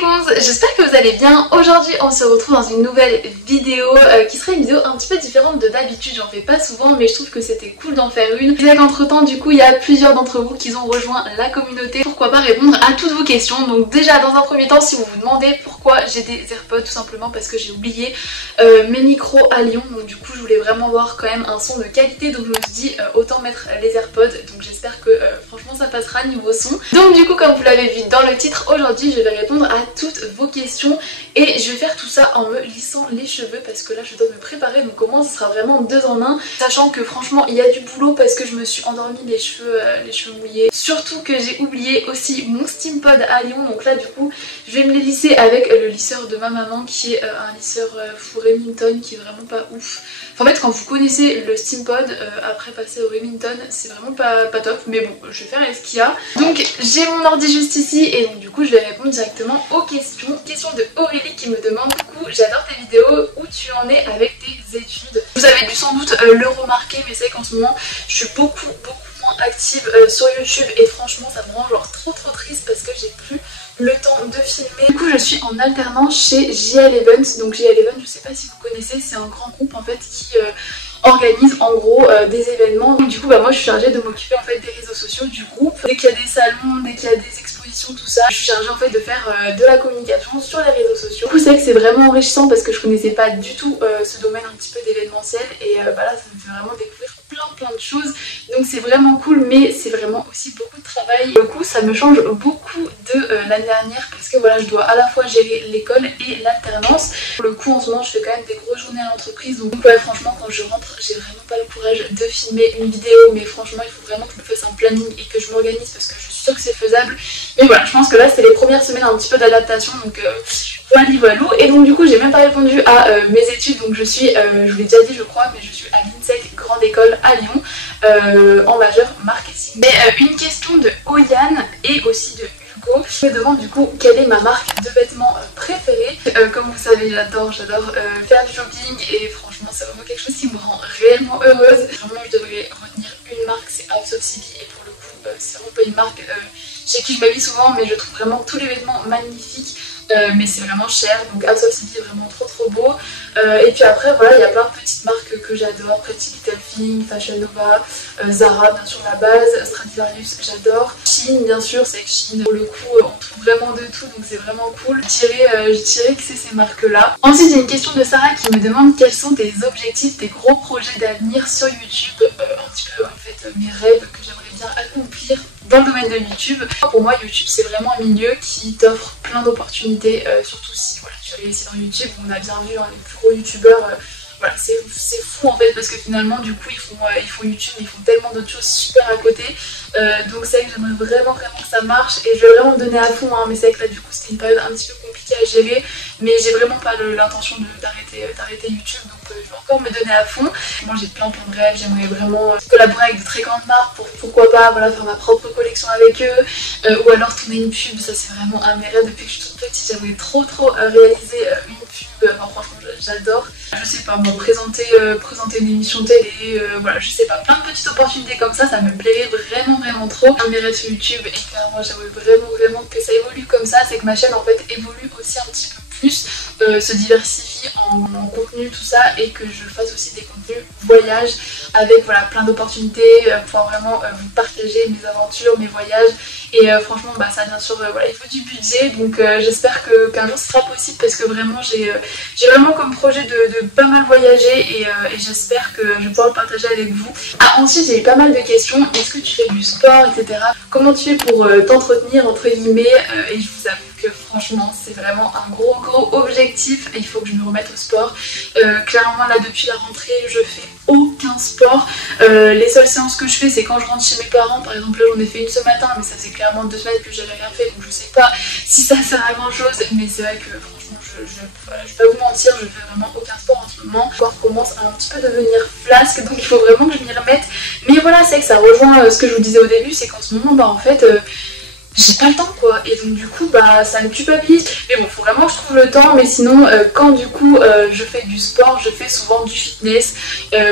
cons, j'espère que vous allez bien. Aujourd'hui on se retrouve dans une nouvelle vidéo qui sera une vidéo un petit peu différente de d'habitude. J'en fais pas souvent mais je trouve que c'était cool d'en faire une. C'est qu'entre temps du coup il y a plusieurs d'entre vous qui ont rejoint la communauté. Pourquoi pas répondre à toutes vos questions. Donc déjà dans un premier temps, si vous vous demandez pourquoi j'ai des AirPods, tout simplement parce que j'ai oublié mes micros à Lyon. Donc du coup je voulais vraiment avoir quand même un son de qualité. Donc je me suis dit autant mettre les AirPods. Donc j'espère que franchement ça passera niveau son. Donc du coup comme vous l'avez vu dans le titre, aujourd'hui je vais répondre à toutes vos questions et je vais faire tout ça en me lissant les cheveux parce que là je dois me préparer, donc au moins ce sera vraiment 2 en 1, sachant que franchement il y a du boulot parce que je me suis endormie les cheveux mouillés, surtout que j'ai oublié aussi mon Steampod à Lyon. Donc là du coup je vais me les lisser avec le lisseur de ma maman qui est un lisseur Remington qui est vraiment pas ouf. En fait quand vous connaissez le Steampod, après passer au Remington c'est vraiment pas top, mais bon je vais faire avec ce qu'il y a. Donc j'ai mon ordi juste ici et donc du coup je vais répondre directement aux questions. Question de Aurélie qui me demande du coup j'adore tes vidéos, où tu en es avec tes études. Vous avez dû sans doute le remarquer, mais c'est qu'en ce moment je suis beaucoup moins active sur YouTube et franchement ça me rend genre trop triste parce que j'ai plus le temps de filmer. Du coup je suis en alternance chez JL Events. Donc JL Events, je sais pas si vous connaissez, c'est un grand groupe en fait qui organise en gros des événements. Donc du coup moi je suis chargée de m'occuper en fait des réseaux sociaux du groupe. Dès qu'il y a des salons, dès qu'il y a des expositions, tout ça, je suis chargée en fait de faire de la communication sur les réseaux sociaux. Du coup c'est vrai que c'est vraiment enrichissant parce que je connaissais pas du tout ce domaine un petit peu d'événementiel et là ça me fait vraiment découvrir plein de choses. Donc c'est vraiment cool, mais c'est vraiment aussi beaucoup de travail. Du coup ça me change beaucoup de l'année dernière parce que voilà je dois à la fois gérer l'école et l'alternance. Pour le coup en ce moment je fais quand même des grosses journées à l'entreprise, donc ouais franchement quand je rentre j'ai vraiment pas le courage de filmer une vidéo, mais franchement il faut vraiment que je me fasse un planning et que je m'organise parce que je suis sûre que c'est faisable. Mais voilà, je pense que là c'est les premières semaines un petit peu d'adaptation, donc voilà. Et donc du coup j'ai même pas répondu à mes études. Donc je suis, je vous l'ai déjà dit je crois, mais je suis à l'INSEC Grande École à Lyon en majeur marketing. Mais une question de Oyane et aussi de Hugo. Je me demande du coup quelle est ma marque de vêtements préférée. Comme vous savez j'adore faire du shopping et franchement c'est vraiment quelque chose qui me rend réellement heureuse. Vraiment je devrais retenir une marque, c'est House of City, et pour le coup c'est vraiment pas une marque chez qui je m'habille souvent, mais je trouve vraiment tous les vêtements magnifiques. Mais c'est vraiment cher, donc House of City est vraiment trop beau. Et puis après voilà il y a plein de petites marques que j'adore, Pretty Little Thing, Fashion Nova, Zara bien sûr la base, Stradivarius j'adore, Shein bien sûr, c'est que Shein pour le coup on trouve vraiment de tout, donc c'est vraiment cool. Je dirais que c'est ces marques là. Ensuite j'ai une question de Sarah qui me demande quels sont tes objectifs, tes gros projets d'avenir sur YouTube, un petit peu en fait mes rêves que j'aimerais bien accomplir dans le domaine de YouTube. Pour moi YouTube c'est vraiment un milieu qui t'offre plein d'opportunités, surtout si voilà, tu réussis dans YouTube. On a bien vu hein, les plus gros youtubeurs, voilà, c'est fou en fait parce que finalement du coup ils font YouTube, ils font tellement d'autres choses super à côté. Donc c'est vrai que j'aimerais vraiment que ça marche et je vais vraiment me donner à fond hein, mais c'est vrai que là du coup c'était une période un petit peu compliquée à gérer, mais j'ai vraiment pas l'intention d'arrêter YouTube, donc je vais encore me donner à fond. Moi j'ai plein de rêves, j'aimerais vraiment collaborer avec de très grandes marques pour pourquoi pas voilà, faire ma propre collection avec eux, ou alors tourner une pub. Ça c'est vraiment un de mes rêves depuis que je suis toute petite, j'aimerais trop réaliser une pub. Enfin, franchement j'adore, je sais pas moi, présenter une émission télé, voilà je sais pas, plein de petites opportunités comme ça me plairait vraiment trop. Un de mes rêves sur YouTube, et clairement j'aimerais vraiment que ça évolue comme ça, c'est que ma chaîne en fait évolue aussi un petit peu plus, se diversifie en contenu tout ça, et que je fasse aussi des contenus voyages avec voilà plein d'opportunités, pouvoir vraiment vous partager mes aventures, mes voyages. Et franchement ça bien sûr voilà il faut du budget, donc j'espère qu'un jour ce sera possible parce que vraiment j'ai vraiment comme projet de pas mal voyager et j'espère que je vais pouvoir le partager avec vous. Ensuite j'ai eu pas mal de questions, est-ce que tu fais du sport etc. Comment tu fais pour t'entretenir entre guillemets, et je vous avoue que franchement c'est vraiment un gros objectif et il faut que je me remette au sport. Clairement là depuis la rentrée je fais aucun sport, les seules séances que je fais c'est quand je rentre chez mes parents. Par exemple là j'en ai fait une ce matin, mais ça faisait clairement 2 semaines que j'avais rien fait, donc je sais pas si ça sert à grand chose, mais c'est vrai que franchement je vais pas vous mentir, je fais vraiment aucun sport en ce moment. Le corps commence à un petit peu devenir flasque, donc il faut vraiment que je m'y remette. Mais voilà c'est vrai que ça rejoint ce que je vous disais au début, c'est qu'en ce moment en fait j'ai pas le temps quoi, et donc du coup bah ça me culpabilise. Mais bon, faut vraiment que je trouve le temps. Mais sinon quand du coup je fais du sport, je fais souvent du fitness,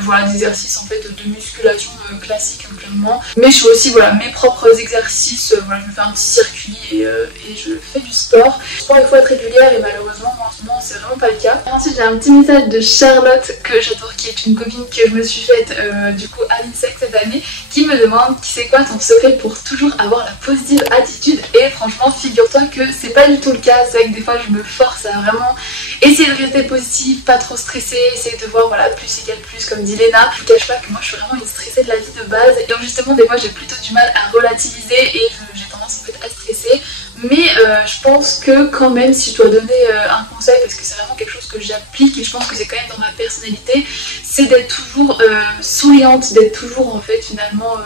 voilà, des exercices en fait de musculation classique clairement. Mais je fais aussi voilà mes propres exercices, voilà, je me fais un petit circuit et je fais du sport. Le sport il faut être régulière et malheureusement moi en ce moment c'est vraiment pas le cas. Et ensuite j'ai un petit message de Charlotte que j'adore, qui est une copine que je me suis faite du coup à l'INSEC cette année, qui me demande c'est quoi ton secret pour toujours avoir la positive attitude. Et franchement figure-toi que c'est pas du tout le cas. C'est vrai que des fois je me force à vraiment essayer de rester positive, pas trop stressée, essayer de voir voilà plus égale plus comme dit Léna. Je vous cache pas que moi je suis vraiment une stressée de la vie de base, et donc justement des fois j'ai plutôt du mal à relativiser et j'ai tendance en fait à stresser. Mais je pense que quand même si je dois donner un conseil, parce que c'est vraiment quelque chose que j'applique et je pense que c'est quand même dans ma personnalité, c'est d'être toujours souriante, d'être toujours en fait finalement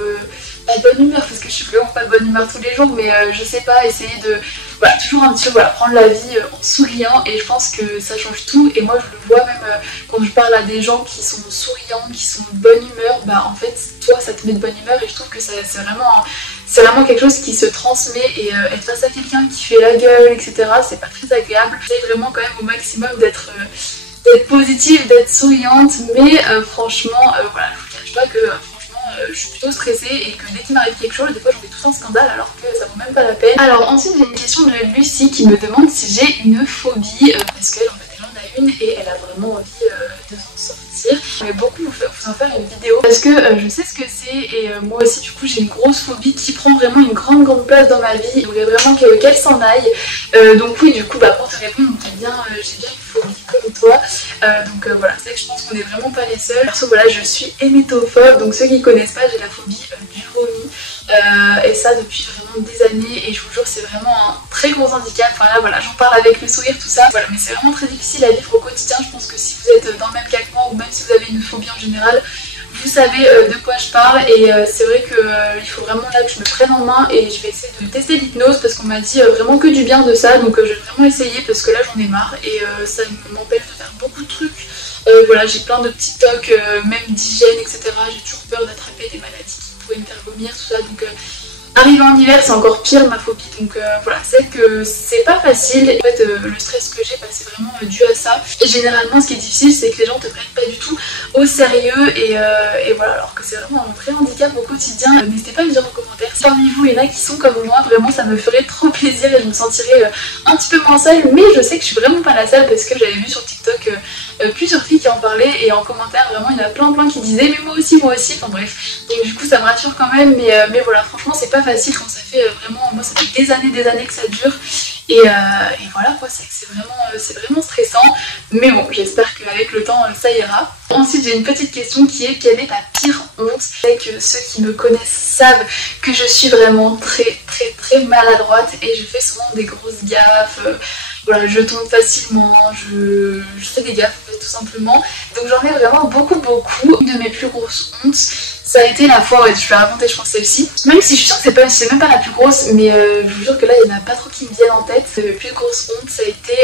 pas de bonne humeur, parce que je suis vraiment pas de bonne humeur tous les jours, mais je sais pas, essayer de voilà, toujours un petit peu voilà, prendre la vie en souriant, et je pense que ça change tout. Et moi je le vois même quand je parle à des gens qui sont souriants, qui sont de bonne humeur, bah en fait toi ça te met de bonne humeur, et je trouve que c'est vraiment quelque chose qui se transmet. Et être face à quelqu'un qui fait la gueule etc, c'est pas très agréable. J'essaie vraiment quand même au maximum d'être positive, d'être souriante, mais franchement voilà, je vous cache pas que je suis plutôt stressée, et que dès qu'il m'arrive quelque chose, des fois j'en fais tout un scandale alors que ça vaut même pas la peine. Alors ensuite j'ai une question de Lucie qui me demande si j'ai une phobie, parce qu'elle en fait elle en a une et elle a vraiment envie de s'en sortir. J'aimerais beaucoup vous en faire une vidéo parce que je sais ce que c'est, et moi aussi du coup j'ai une grosse phobie qui prend vraiment une grande place dans ma vie. Je voudrais vraiment qu'elle s'en aille. Donc oui, du coup bah pour te répondre, j'ai bien une phobie comme toi. Donc voilà, c'est vrai que je pense qu'on est vraiment pas les seuls. Perso voilà, je suis hémétophobe, donc ceux qui connaissent pas, j'ai la phobie du vomi. Et ça depuis vraiment des années, et je vous jure c'est vraiment un très gros handicap. Enfin là voilà, j'en parle avec le sourire tout ça, voilà, mais c'est vraiment très difficile à vivre au quotidien. Je pense que si vous êtes dans le même cas que moi, ou même si vous avez une phobie en général, vous savez de quoi je parle. Et c'est vrai que il faut vraiment là que je me prenne en main, et je vais essayer de tester l'hypnose parce qu'on m'a dit vraiment que du bien de ça. Donc je vais vraiment essayer parce que là j'en ai marre, et ça m'empêche de faire beaucoup de trucs. Voilà, j'ai plein de petits tocs, même d'hygiène etc. J'ai toujours peur d'attraper des maladies qui pourraient me faire vomir, tout ça. Donc arrivé en hiver c'est encore pire ma phobie. Donc voilà, c'est que c'est pas facile. En fait le stress que j'ai, bah, c'est vraiment dû à ça. Et généralement ce qui est difficile c'est que les gens te prennent pas du tout au sérieux, et voilà, alors que c'est vraiment un vrai handicap au quotidien. N'hésitez pas à me dire en commentaire si parmi vous il y en a qui sont comme moi, vraiment ça me ferait trop plaisir et je me sentirais un petit peu moins seule. Mais je sais que je suis vraiment pas la seule, parce que j'avais vu sur TikTok plusieurs filles qui en parlaient, et en commentaire vraiment il y en a plein qui disaient mais moi aussi, enfin bref. Donc du coup ça me rassure quand même, mais voilà, franchement c'est pas facile quand ça fait vraiment, moi ça fait des années que ça dure, et voilà quoi, c'est vraiment stressant. Mais bon, j'espère qu'avec le temps ça ira. Ensuite j'ai une petite question qui est: quelle est ta pire honte? C'est que ceux qui me connaissent savent que je suis vraiment très maladroite, et je fais souvent des grosses gaffes. Voilà, je tombe facilement, je fais des gaffes en fait, tout simplement. Donc j'en ai vraiment beaucoup. Une de mes plus grosses hontes, ça a été la fois, ouais, je vais raconter je pense celle-ci. Même si je suis sûre que c'est même pas la plus grosse, mais je vous jure que là il n'y en a pas trop qui me viennent en tête. La plus grosse honte, ça a été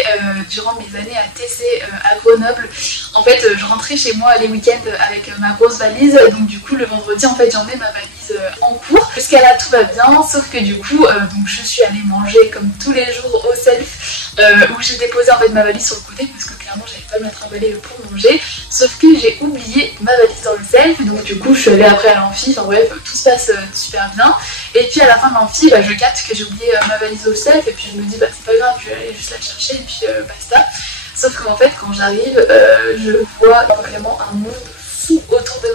durant mes années à TC à Grenoble. En fait je rentrais chez moi les week-ends avec ma grosse valise, donc du coup le vendredi en fait j'emmenais ma valise en cours. Jusqu'à là tout va bien, sauf que du coup donc je suis allée manger comme tous les jours au self, où j'ai déposé en fait ma valise sur le côté parce que clairement j'avais pas me la trimballer pour manger, sauf que j'ai oublié ma valise dans le self. Donc du coup je suis allée après à l'amphi, enfin bref tout se passe super bien. Et puis à la fin de l'amphi bah, je capte que j'ai oublié ma valise au self, et puis je me dis bah c'est pas grave, je vais aller juste la chercher et puis basta. Sauf qu'en fait quand j'arrive je vois vraiment un monde fou autour de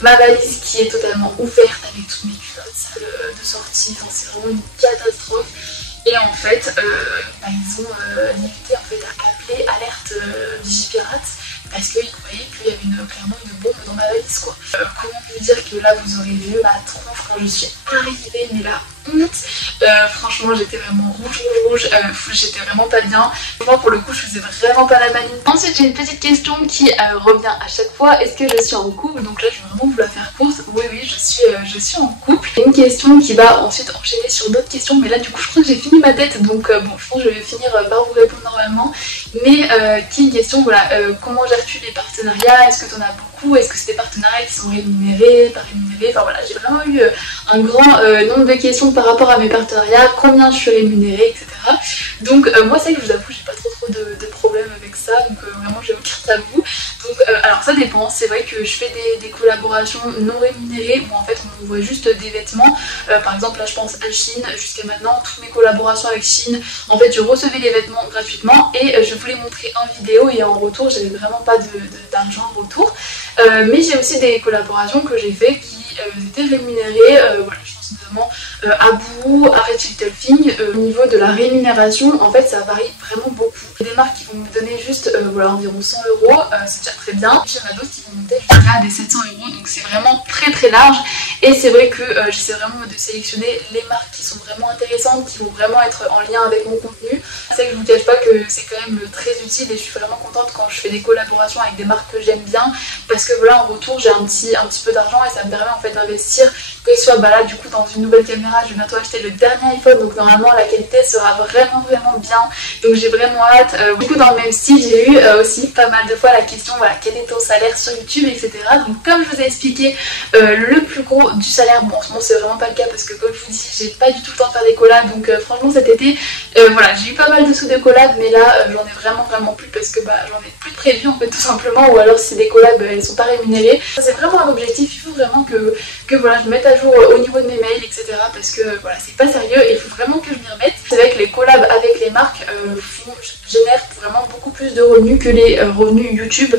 ma valise qui est totalement ouverte avec toutes mes culottes de sortie, enfin, c'est vraiment une catastrophe. Et en fait, bah, ils ont limité en fait à appeler alerte Vigipirate, parce qu'ils croyaient qu'il y avait clairement une bombe dans ma valise quoi. Comment vous dire que là vous aurez vu ma tronche quand je suis arrivée, mais la honte. Franchement j'étais vraiment rouge, j'étais vraiment pas bien. Moi pour le coup je faisais vraiment pas la manie. Ensuite j'ai une petite question qui revient à chaque fois: est-ce que je suis en couple? Donc là je vais vraiment vous la faire courte. Oui je suis en couple. Une question qui va ensuite enchaîner sur d'autres questions, mais là du coup je crois que j'ai fini ma tête, donc bon je pense que je vais finir par vous répondre normalement. Mais qui est une question, voilà, comment gères-tu les partenariats? Est-ce que tu en as beaucoup? Est-ce que c'est des partenariats qui sont rémunérés, pas rémunérés? Enfin voilà, j'ai vraiment eu un grand nombre de questions par rapport à mes partenariats, combien je suis rémunérée, etc. Donc moi c'est que je vous avoue, j'ai pas trop de problèmes avec ça, donc vraiment j'ai aucun tabou. Donc alors ça dépend, c'est vrai que je fais des collaborations non rémunérées où en fait on voit juste des vêtements. Par exemple là je pense à Shein, jusqu'à maintenant toutes mes collaborations avec Shein, en fait je recevais les vêtements gratuitement et je voulais montrer en vidéo et en retour j'avais vraiment pas d'argent en retour. Mais j'ai aussi des collaborations que j'ai fait qui étaient rémunérées, voilà, je pense notamment à Boo, à Rich Little Thing. Au niveau de la rémunération, en fait ça varie vraiment beaucoup. Il y a des marques qui vont me donner juste voilà, environ 100 €, c'est déjà très bien. Puis il y en a d'autres qui vont monter jusqu'à des 700 €, donc c'est vraiment très large. Et c'est vrai que j'essaie vraiment de sélectionner les marques qui sont vraiment intéressantes, qui vont vraiment être en lien avec mon contenu. C'est que je vous cache pas que c'est quand même très utile et je suis vraiment contente quand je fais des collaborations avec des marques que j'aime bien, parce que voilà, en retour j'ai un petit peu d'argent et ça me permet en fait d'investir, que ce soit bah là du coup dans une nouvelle caméra. Je vais bientôt acheter le dernier iPhone, donc normalement la qualité sera vraiment bien, donc j'ai vraiment hâte. Du coup dans le même style j'ai eu aussi pas mal de fois la question, voilà, quel est ton salaire sur YouTube, etc. Donc comme je vous ai expliqué, le plus gros du salaire, bon en ce moment c'est vraiment pas le cas parce que comme je vous dis j'ai pas du tout le temps de faire des collabs, donc franchement cet été voilà, j'ai eu pas mal de sous de collabs, mais là j'en ai vraiment plus parce que bah j'en ai plus de prévu en fait tout simplement, ou alors si des collabs elles sont pas rémunérées. C'est vraiment un objectif, il faut vraiment que voilà, je me mette à jour au niveau de mes mails, etc. parce que voilà, c'est pas sérieux et il faut vraiment que je m'y remette. C'est vrai que les collabs avec les marques génèrent vraiment beaucoup plus de revenus que les revenus YouTube.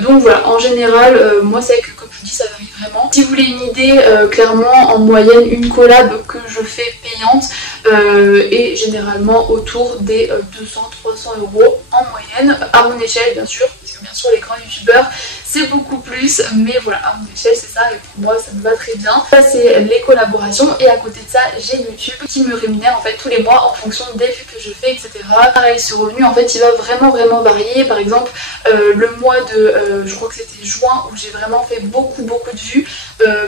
Donc voilà, en général, moi c'est que comme je vous dis ça varie vraiment. Si vous voulez une idée, clairement en moyenne une collab que je fais payante est généralement autour des 200-300 € en moyenne, à mon échelle bien sûr, parce que bien sûr les grands youtubeurs c'est beaucoup plus, mais voilà, à mon échelle c'est ça et pour moi ça me va très bien. Ça c'est les collaborations et à côté de ça j'ai YouTube qui me rémunère en fait tous les mois en fonction des vues que je fais, etc. Pareil, ce revenu en fait il va vraiment varier. Par exemple le mois de je crois que c'était juin où j'ai vraiment fait beaucoup de vues,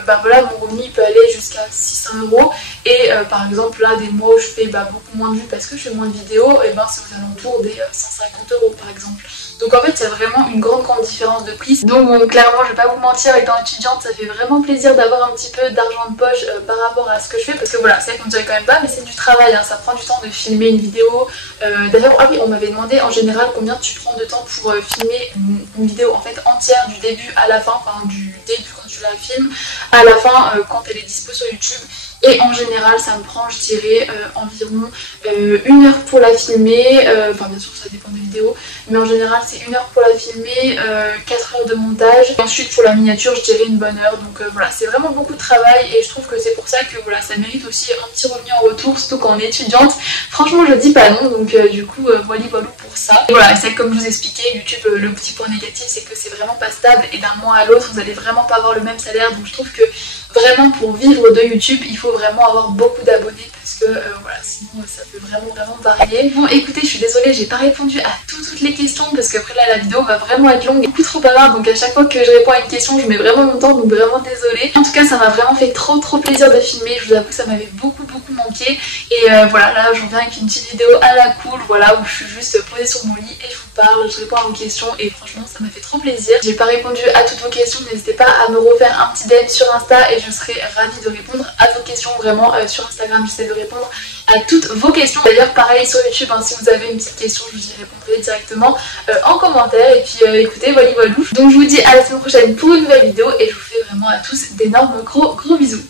bah voilà, mon revenu il peut aller jusqu'à 600 € et par exemple là des mois où je fais beaucoup moins de vues parce que je fais moins de vidéos, et ben c'est aux alentours des 150 € par exemple. Donc en fait il y a vraiment une grande différence de prix. Donc bon, clairement je vais pas vous mentir, étant étudiante ça fait vraiment plaisir d'avoir un petit peu d'argent de poche par rapport à ce que je fais, parce que voilà, c'est vrai qu'on ne dirait quand même pas mais c'est du travail, hein, ça prend du temps de filmer une vidéo. D'ailleurs ah oui, on m'avait demandé en général combien tu prends de temps pour filmer une vidéo en fait entière du début à la fin, enfin du début quand tu la filmes à la fin quand elle est dispo sur YouTube. Et en général ça me prend je dirais environ 1 heure pour la filmer, enfin bien sûr ça dépend des vidéos, mais en général c'est 1 heure pour la filmer, 4 heures de montage, et ensuite pour la miniature je dirais une bonne heure. Donc voilà, c'est vraiment beaucoup de travail et je trouve que c'est pour ça que voilà, ça mérite aussi un petit revenu en retour, surtout quand on est étudiante. Franchement je dis pas non, donc du coup voilà pour ça. Et voilà, c'est comme je vous expliquais, YouTube le petit point négatif c'est que c'est vraiment pas stable et d'un mois à l'autre vous allez vraiment pas avoir le même salaire. Donc je trouve que vraiment pour vivre de YouTube il faut vraiment avoir beaucoup d'abonnés, parce que voilà, sinon ça peut vraiment varier. Bon écoutez, je suis désolée, j'ai pas répondu à toutes les questions parce qu'après là la vidéo va vraiment être longue et beaucoup trop bavarde, donc à chaque fois que je réponds à une question je mets vraiment mon temps, donc vraiment désolée. En tout cas ça m'a vraiment fait trop plaisir de filmer, je vous avoue que ça m'avait beaucoup manqué. Et voilà, là je reviens avec une petite vidéo à la cool, voilà, où je suis juste posée sur mon lit et je vous parle, je réponds à vos questions et franchement ça m'a fait trop plaisir. J'ai pas répondu à toutes vos questions, n'hésitez pas à me refaire un petit DM sur Insta et je serai ravie de répondre à vos questions. Vraiment sur Instagram j'essaie de répondre à toutes vos questions. D'ailleurs pareil sur YouTube, hein, si vous avez une petite question je vous y répondrai directement en commentaire. Et puis écoutez, voilà. Donc je vous dis à la semaine prochaine pour une nouvelle vidéo et je vous fais vraiment à tous d'énormes gros bisous.